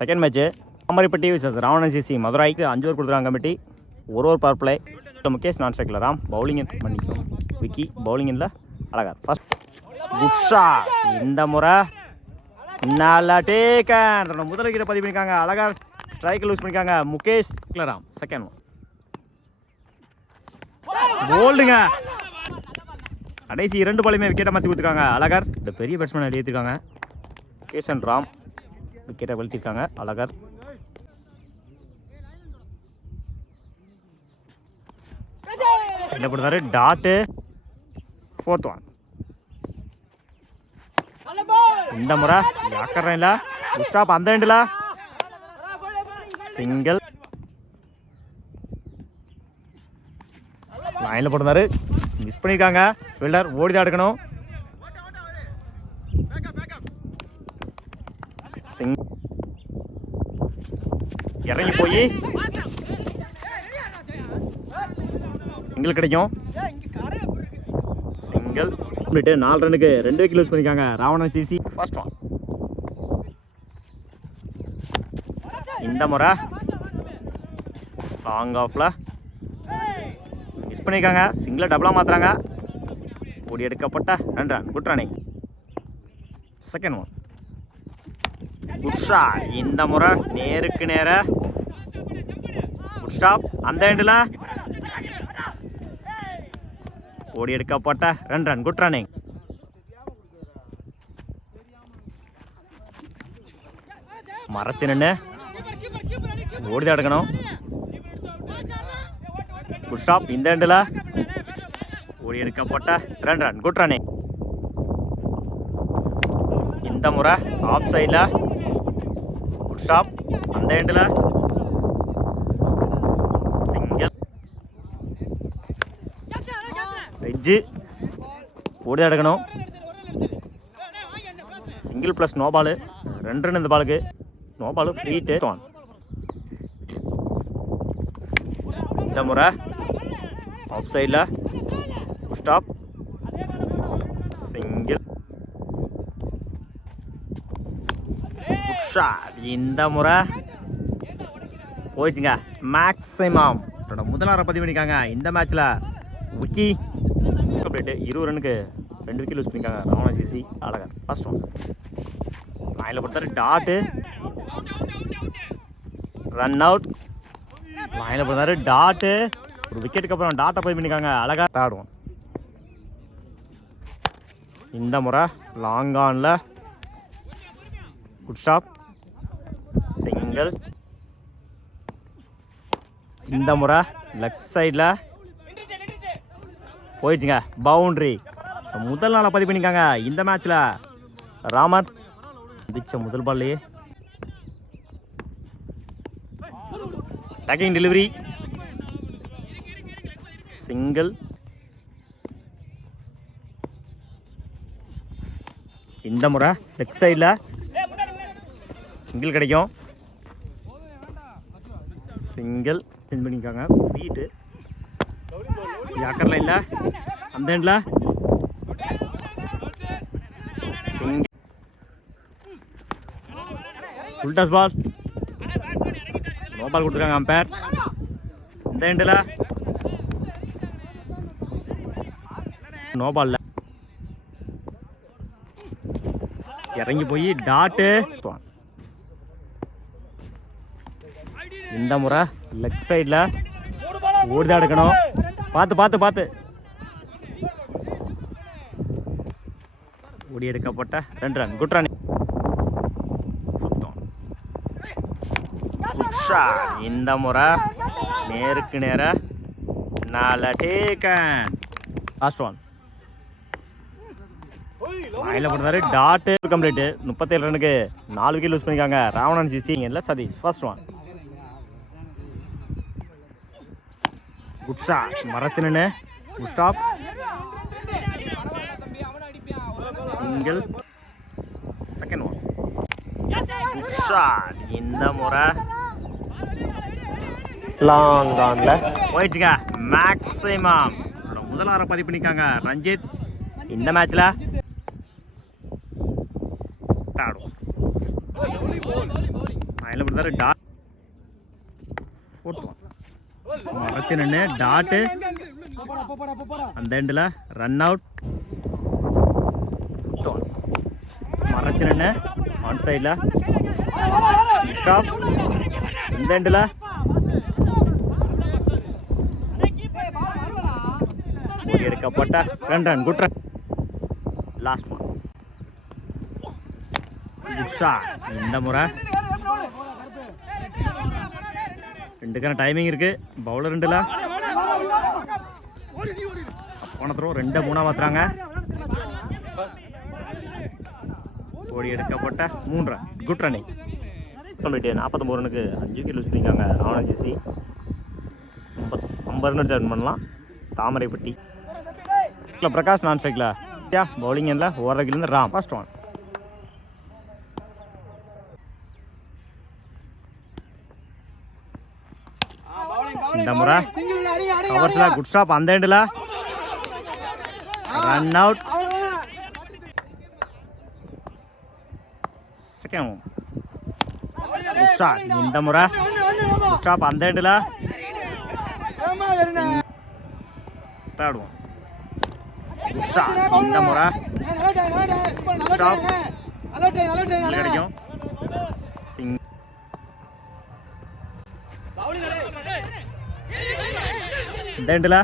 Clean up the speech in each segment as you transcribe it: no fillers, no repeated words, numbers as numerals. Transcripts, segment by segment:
Second match Thamaraipatti versus Ravanan CC மதுரைக்கு 5 over கொடுத்துருக்காங்க committee. ஒரு பவர் பிளே. முகேஷ் நான் ஸ்ட்ரைக்கில் ராம் பவுலிங் பண்ணிக்கும். விக்கி பவுலிங்கில் அழகா ஃபர்ஸ்ட் குட் ஷாட். இந்த முறை நல்லா டேக்கன் முதல் விக்கெட்டை பதிவு பண்ணியிருக்காங்க. அழகா ஸ்ட்ரைக்கில் லூஸ் பண்ணியிருக்காங்க முகேஷ் ராம். செகண்ட் போல்டுங்க. கடைசி 2 பாலையுமே விக்கெட்டை மாற்றி கொடுத்துருக்காங்க அழகர். இந்த பெரிய பேட்ஸ்மேன் அடி ஏற்றிருக்காங்க. கேசன் ராம் விக்கெட்டை வெளுத்திருக்காங்க அழகர். என்ன பண்ணுறாரு டாட்டு. 4th one. இந்த முறை யாக்கர்ல ஸ்டாப் அந்த எண்டில் சிங்கிள் லைனில் போட்டுருந்தாரு. மிஸ் பண்ணியிருக்காங்க. ஃபீல்டர் ஓடி தான் எடுக்கணும். இறங்கி போய் சிங்கிள் கிடைக்கும். சிங்கிள் 4 ரன்னுக்கு 2 விக்கெட் லூஸ் பண்ணியிருக்காங்க ராவணன் சிசி. First one. இந்த முறை லாங் ஆஃப்ல மிஸ் பண்ணியிருக்காங்க. சிங்கிளை டபுளாக மாற்றுறாங்க. ஓடி எடுக்கப்பட்ட 2 run. Good running. Second one. Good shot. இந்த முறை நேருக்கு நேர குட் ஸ்டாப் அந்த எண்டில் ஓடி எடுக்கப்பட்ட 2 ரன். Good running. மறைச்சு நின்று ஓடிதான் எடுக்கணும். குட் ஸ்டாப் இந்த எண்டில் ஓடி எடுக்கப்பட்ட 2 ரன். Good running. இந்த முறை ஆஃப் சைடில் குட் ஸ்டாப் அந்த எண்டில் சிங்கிள் வெஜ்ஜு ஓடிதான் எடுக்கணும். Single plus no ball 2 run. இந்த பாலுக்கு நோ பாலு ஃப்ரீட்டு. இந்த முறை ஆஃப் சைடில் ஸ்டாப் சிங்கிள் குட் ஷாட். இந்த முறை போயிடுச்சுங்க. மேக்ஸிமம் முதலாரை பதிவு பண்ணியிருக்காங்க இந்த மேட்ச்சில். விக்கி அப்டேட்டு 20 ரன்னுக்கு 2 விக்கெட் லூஸ் பண்ணியிருக்காங்க Ravanan CC Azhagar. First one. லைனில் கொடுத்தாரு டாட்டு. Run out. லைனில் போட்டாரு டாட்டு. ஒரு விக்கெட்டுக்கு அப்புறம் டாட்டை பதிவு பண்ணியிருக்காங்க அழகா. Third one. இந்த முறை லாங் ஆனில் குட் ஸ்டாப் சிங்கிள். இந்த முறை லெஃப்ட் சைடில் போயிடுச்சுங்க பவுண்ட்ரி. முதல் நாளை பதிவு பண்ணியிருக்காங்க இந்த மேட்ச்சில் ராமர். அடிச்ச முதல் பால்லையே டேக்கிங் டெலிவரி சிங்கிள். இந்த முறை லெஃப்ட் சைடில் சிங்கிள் கிடைக்கும். சிங்கிள் சேஞ்ச் பண்ணியிருக்காங்க ஃப்ரீட்டு. யாக்கர் லைனில் அந்த எண்டில் single. Full toss ball. No ball கொடுத்துருக்காங்க அம்பேர். இந்த எண்டில் நோ பால்ல இறங்கி போய் டாட்டு. இந்த முறை லெஃப்ட் சைடில் ஓடிதான் எடுக்கணும். பார்த்து பார்த்து பார்த்து ஓடி எடுக்கப்பட்ட 2 ரன். Good run. இந்த முறை நேருக்கு நேர நால டேக்கன். Last one. லைனில் போட்டாரு டாட்டு. கம்ப்ளீட்டு. 37 ரன்னுக்கு 4 விக்கெட் லூஸ் பண்ணியிருக்காங்க ராவணன் சிசி இல்லை Satish. First one. Good shot. மறைச்சு நின்று good stop single. Second one. Good shot. இந்த முறை லாங் ஆன்ல போயிடுச்சுங்க. மேக்ஸிமம் முதலார பதிவு பண்ணியிருக்காங்க ரஞ்சித் இந்த மேட்ச்சில். Third one. பண்றாரு டாட் மறைச்சு நின்று டாட்டு அந்த எண்டில் ரன் அவுட் மறைச்சு நின்று ஆன் சைடில் ஸ்டாப் இந்த எண்டில் எடுக்கப்பட்ட run good run last one good shot இந்த முறை ரெண்டுக்கான டைமிங் இருக்கு பவுலர் ரெண்டுல போன த்ரோ 2-3 மாத்துறாங்க ஓடி எடுக்கப்பட்ட 3 ரன் குட் ரன்னிங் 49 ரனுக்கு 5 விக்கெட் லூஸ் பண்ணியிருக்காங்க ராவணஜிசி 50 ரன் ரன் பண்ணலாம் தாமரைப்பட்டி பிரகாஷ் நான் ஸ்ட்ரைக்ல பவுலிங் எண்ணில் ஓவரகிலேருந்து ராம் ஃபர்ஸ்ட் ஒன் இந்த முறை கவர்ஸ்ல குட் ஸ்டாப் அந்த எண்டில் run out second good shot இந்த முறை குட் ஸ்டாப் அந்த எண்டில் தேர்ட் ஒன் குட் ஷாட் இந்த முறை குட் ஸ்டாப் கிடைக்கும் சிங் இந்த எண்டில்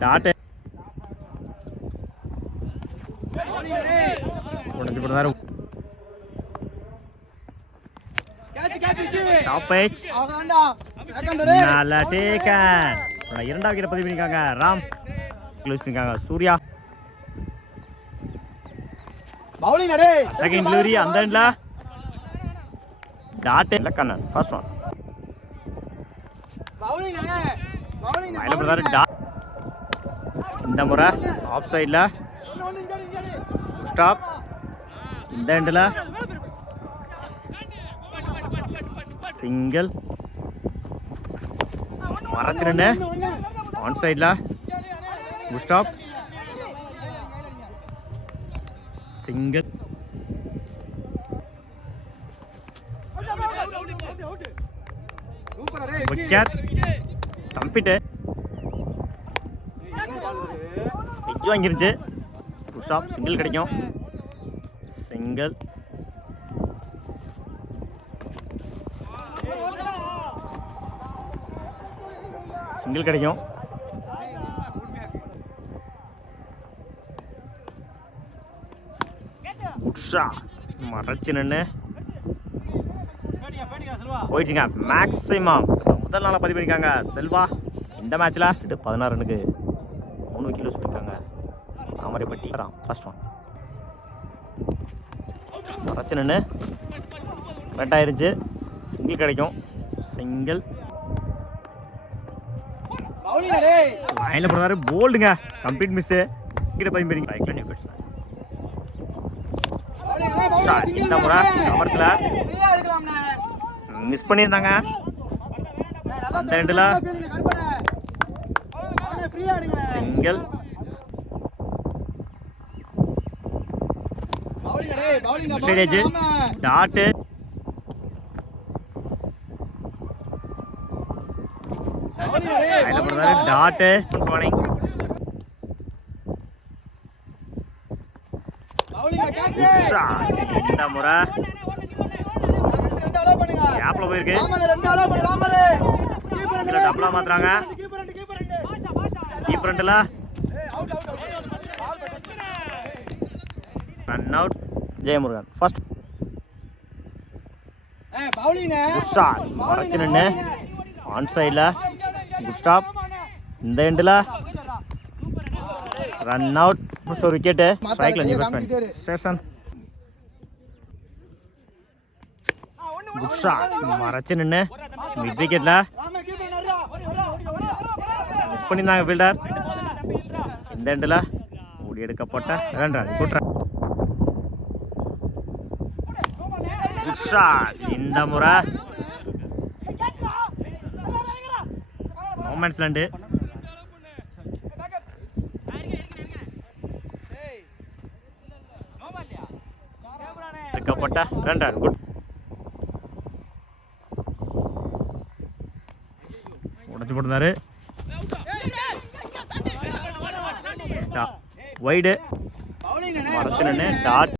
டாட் உடஞ்சு போடுறாரு டாப் பேஜ் நல்லா டேக்கன் இரண்டாவது விக்கெட் பதிவு பண்ணிருக்காங்க ராம் க்ளோஸ் பண்ணிருக்காங்க சூர்யா பவுலிங் அடே செகண்ட் டெலிவரி அந்த எண்ட்ல டாட் லக்கண்ணன் ஃபர்ஸ்ட் ஒன் பவுலிங் அடே பவுலிங் மைல பிரதர் டாட் இந்த முறை ஆஃப் சைடுல ஸ்டாப் இந்த எண்ட்ல சிங்கிள் மறைச்சு நின்று ஆன் சைடில் ஸ்டாப் சிங்கிள் விக்கெட் ஸ்டம்பிட்டு எஜ்ஜு வாங்கிருச்சு ஸ்டாப் சிங்கிள் கிடைக்கும் சிங்கிள் சிங்கிள் கிடைக்கும் உஷா மறைச்சு நின்று போயிடுச்சுங்க மேக்ஸிமம் முதல் நாளாக பதிவு பண்ணியிருக்காங்க செல்வா இந்த மேட்ச்சில் 16 ரனுக்கு 3 விக்கெட் லூஸ் பண்ணியிருக்காங்க தாமரைப்பட்டி ஃபர்ஸ்ட் ஒன் மறைச்சு நின்று ரெட் ஆயிருச்சு சிங்கிள் கிடைக்கும் சிங்கிள் லைனில் போடுறாரு போல்டுங்க கம்ப்ளீட் மிஸ்ஸு கிட்ட பதிவு பண்ணி ரைட்டில் நியூ பேட்ஸ்மேன் இந்த முறை கவர்ஸில் மிஸ் பண்ணியிருந்தாங்க அந்த எண்டில் சிங்கிள் மெசேஜ் டாட்டு டாட்டு இந்த முறை கேப்ல போயிருக்கு டபுளா மாத்துறாங்க keeper run out Jayamurugan first மறைச்சு நின்று ஆன் சைடில் குட் ஸ்டாப் இந்த எண்டில் ரன் அவுட் ஒரு விக்கெட்டு ஸ்ட்ரைக்கில் new batsman Seshan good shot மறைச்சு நின்று மிட் விக்கெட்டில் மிஸ் பண்ணியிருந்தாங்க ஃபீல்டர் இந்த எண்டில் ஓடி எடுக்கப்பட்ட run good run good shot இந்த முறை மொமெண்ட்ஸ் லேண்டு எடுக்கப்பட்ட 2 ரன். குட். உடச்சு போட்டிருந்தாரு. வைடு மறைச்சு நின்று டாட்.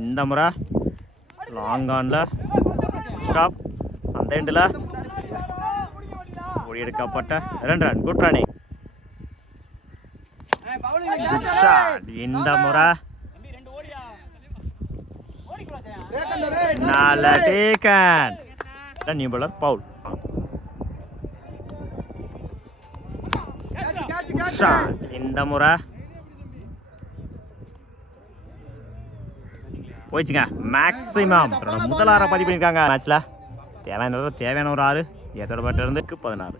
இந்த முறை லாங் ஆன்ல ஸ்டாப். அந்த எண்டில் ஓடி எடுக்கப்பட்ட 2 run. Good running. Good shot. இந்த முறை நல்ல taken. New bowler bowl. Good shot. இந்த முறை போயிடுச்சுங்க. மேக்ஸிமம் முதல் 6 பதிவு பண்ணியிருக்காங்க மேட்ச்சில். தேவையான ஒரு 6 ஏத்தோட பட்டு இருந்து 16.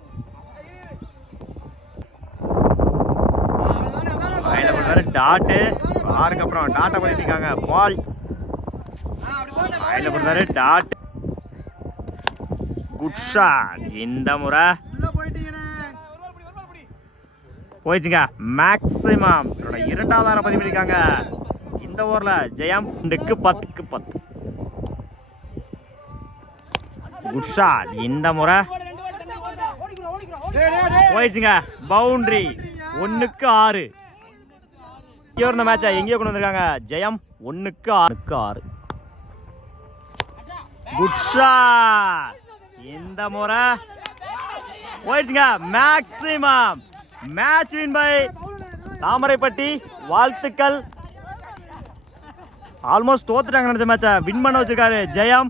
டாட்டு 6க்கு அப்புறம் டாட்டை பண்ணியிருக்காங்க. பால் ஆயில போட்டாரு. டாட். Good shot. இந்த முறை போயிடுச்சுங்க. மேக்ஸிமம் 2வது 6 பதிவு பண்ணியிருக்காங்க. இந்த ஓவரில் ஜெயம் 2க்கு 10க்கு 10. Good shot. இந்த முறை போயிடுச்சுங்க. பவுண்டரி. 1க்கு 6. இங்கே இருந்த மேட்சை எங்கேயோ கொண்டு வந்திருக்காங்க. ஜெயம் 1க்கு 6. Good shot. இந்த முறை போயிடுச்சுங்க. Maximum. Match win by Thamaraipatti. வாழ்த்துக்கள். ஆல்மோஸ்ட் தோத்துட்டாங்க நினைச்ச மேட்சை வின் பண்ண வச்சிருக்காரு ஜெயம்.